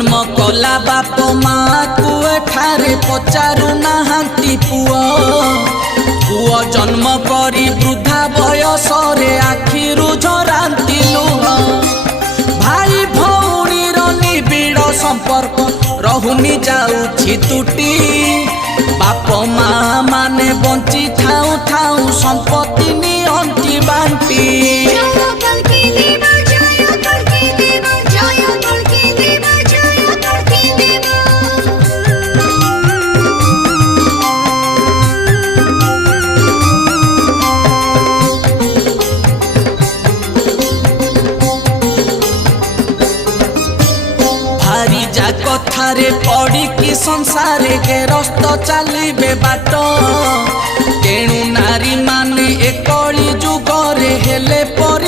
जन्म कला बाप माँ को एठारे पचारू नाहांती पुआ पुआ जन्म करी वृद्धा बयस रे आखिरु झरांती लुह भाई भौणी निबिड़ संपर्क रहुनी जाउछि तुटी बाप माँ माने बंची ठाऊ ठाऊ संपत्ति नियंती बांटी कथारे पड़ी कि संसारे गेरस्त चलिबे बाट तेणु नारी माने एकली जुगरे हेले पर